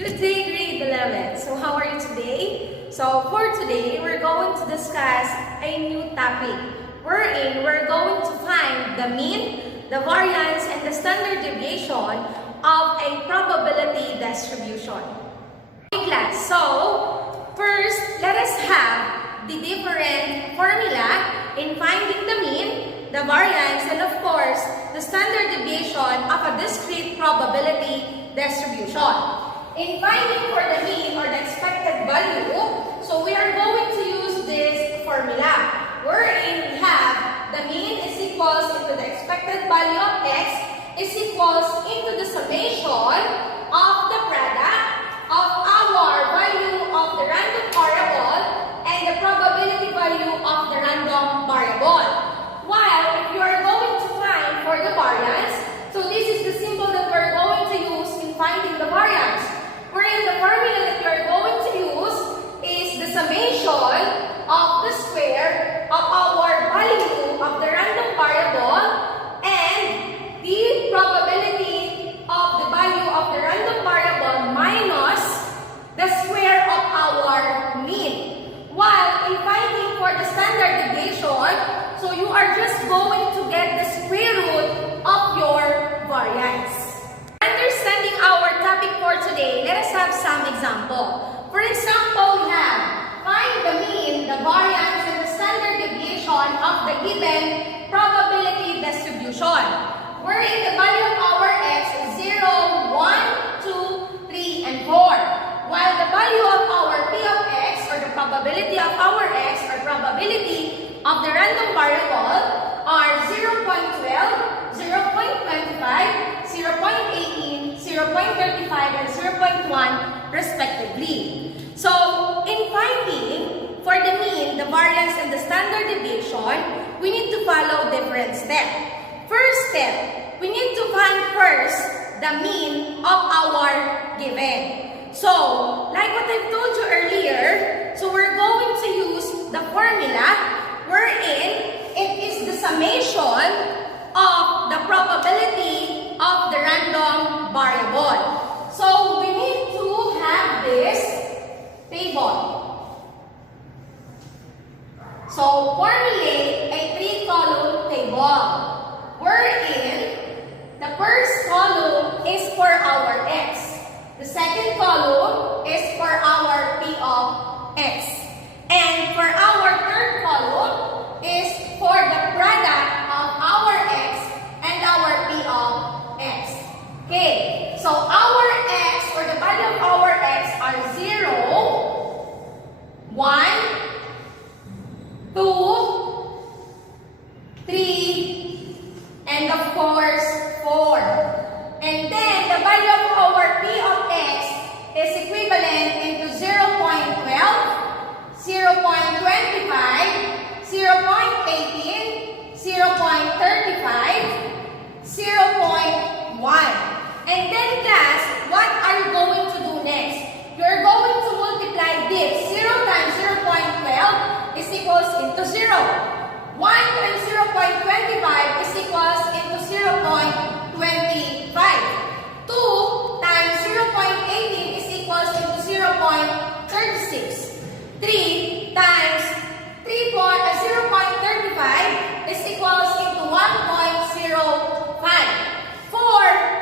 Good day, grade 11. So how are you today? So for today, we're going to discuss a new topic wherein we're going to find the mean, the variance, and the standard deviation of a probability distribution. Okay, class. So first, let us have the different formula in finding the mean, the variance, and of course, the standard deviation of a discrete probability distribution. In finding for the mean or the expected value, so we are going to use this formula wherein we have the mean is equals into the expected value of x is equals into the summation of the product of our value of the random variable and the probability value of the random variable. While if you are going to find for the variance, so this is the symbol that we're going to use in finding the variance. Wherein the formula that we are going to use is the summation of the square of our value of the random variable and the probability of the value of the random variable minus the square of our mean. While in finding for the standard deviation, so you are just going to get the square root of your variance. Understanding our topic for today, let us have some example. For example, we have find the mean, the variance, and the standard deviation of the given probability distribution, wherein the value of our x is 0, 1, 2, 3, and 4. While the value of our p of x, or the probability of our x, or probability of the random variable, are 0.12, 0.25, 0.18, 0.35, and 0.1 respectively. So, in finding for the mean, the variance, and the standard deviation, we need to follow different steps. First step, we need to find first the mean of our given. So, like what I told you earlier, so we're going to use the formula wherein it is the summation of the probability of the random variable. So, we need to have this table. So, formulate a 3-column table wherein the first column is for our x. The second column is for our p of x. And for our third column is for the product of our x and our p of x. Okay, so our x, or the value of our x, are 0, 1, 2, 3, and of course 4. And then the value of our p of x is equivalent into 0.12, 0.25, 0.18, 0.35, 0.1. And then class, what are you going to do next? You are going to multiply this. 0 times 0.12 is equals into 0. 1 times 0.25 is equals into 0.25. 2 times 0.18 is equals into 0.36. 3 times 0.35 is equals into 1.05. 4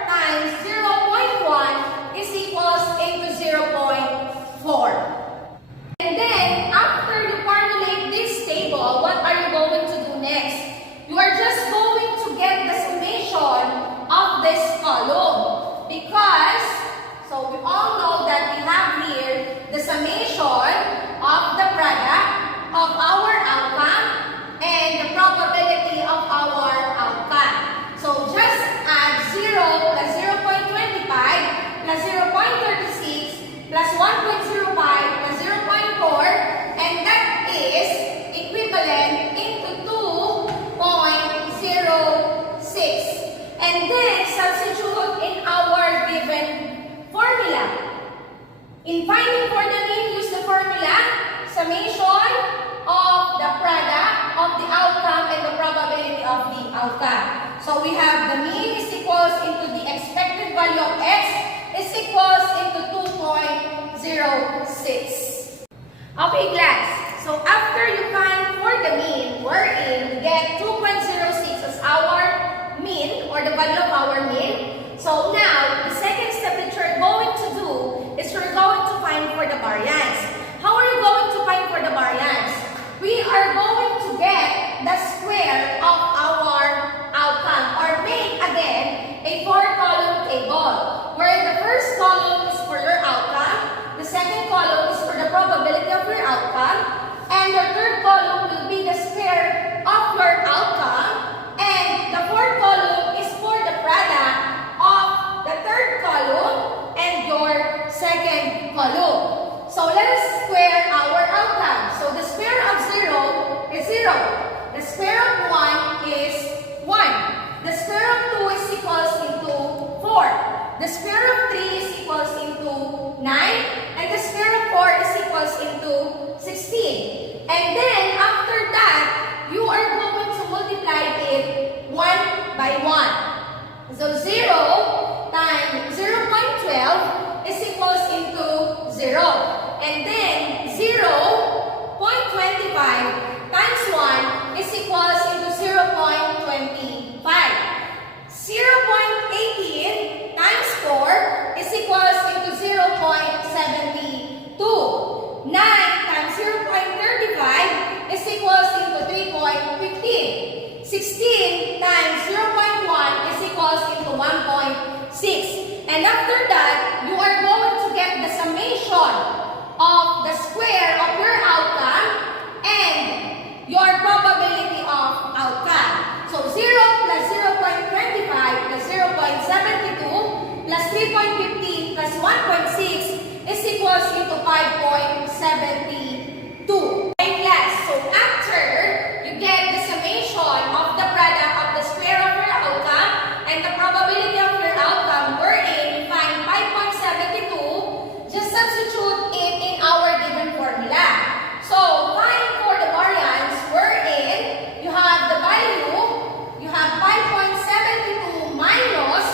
times 0.1 is equals into 0.4. And then, after you formulate this table, what are you going to do next? You are just going to get the summation of this column. Because, so we all know that we have here the summation of the product of our outcome and the probability of our outcome. So just add 0 plus 0.25 plus 0.36 plus 1.05 plus 0.4, and that is equivalent into 2.06. And then substitute in our given formula. In finding for the mean, use the formula summation of the product of the outcome and the probability of the outcome. So we have the mean is equals into the expected value of x is equals into 2.06. Okay, class. So after you find for the mean, wherein we get 2.06 as our mean or the value of our mean. So now, the second step that you're going to do is you're going to find for the variance. How are you going to find for the variance? We are going to get the square of our outcome or make again a 4-column table where the first column is for your outcome, the second column is for the probability of your outcome, and the third column will be the square of your outcome, and the fourth column is for the product of the third column and your second column. So let us square our outcome. So the square of 0 is 0. The square of 1 is 1. The square of 2 is equals into 4. The square of 3 is equals into 9. And the square of 4 is equals into 16. And then after that, you are going to multiply it 1 by 1. So 0 times 0.12 is equals into 0. And then 0.25 times 1 is equals into 0.25. 0.18 times 4 is equals into 0.72. 9 times 0.35 is equals into 3.15. 16 times 0.1 is equals into 1.6. And after that, you are going to get the summation of the square of your outcome and your probability of outcome. So 0 plus 0.25 plus 0.72 plus 3.15 plus 1.6 is equals into 5.72. Okay, class. So after you get the summation of the product of the square of your outcome and the probability of your outcome, wherein you find 5.72, just substitute it in our given formula. So find for the variance, wherein you have the value, you have 5.72 minus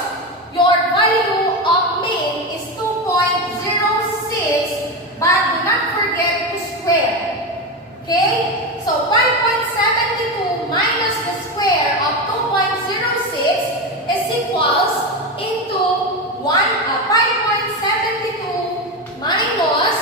your value of mean is 2.06, but do not forget to square. Okay? So 5.72 minus the square of 2.06 is equals into 5.72 minus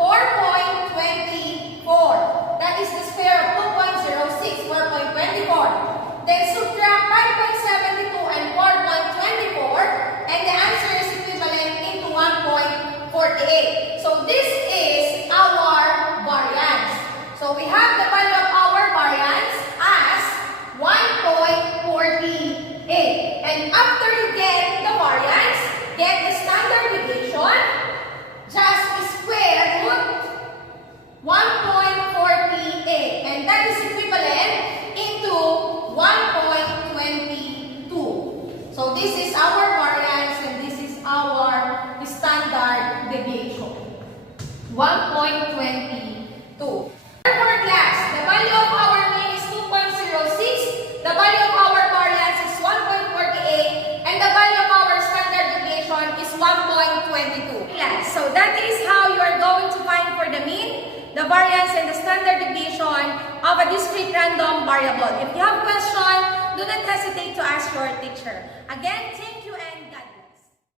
4.24. That is the square of 2.06, 4.24. Then subtract 5.72 and 4.24, and the answer is equivalent into 1.48. So this is our variance. So we have the value of our variance as 1.48. And after you get the variance, get the standard deviation, just square root 1.48. And that is equivalent into 1.22. So this is our variance and this is our standard deviation. 1.22. Therefore, class, the value of our mean is 2.06, the value of our variance is 1.48, and the value of our standard deviation is 1.22. Class, so that is how you are going to find for the mean, the variance, and the standard deviation of a discrete random variable. If you have questions, do not hesitate to ask your teacher. Again, thank you.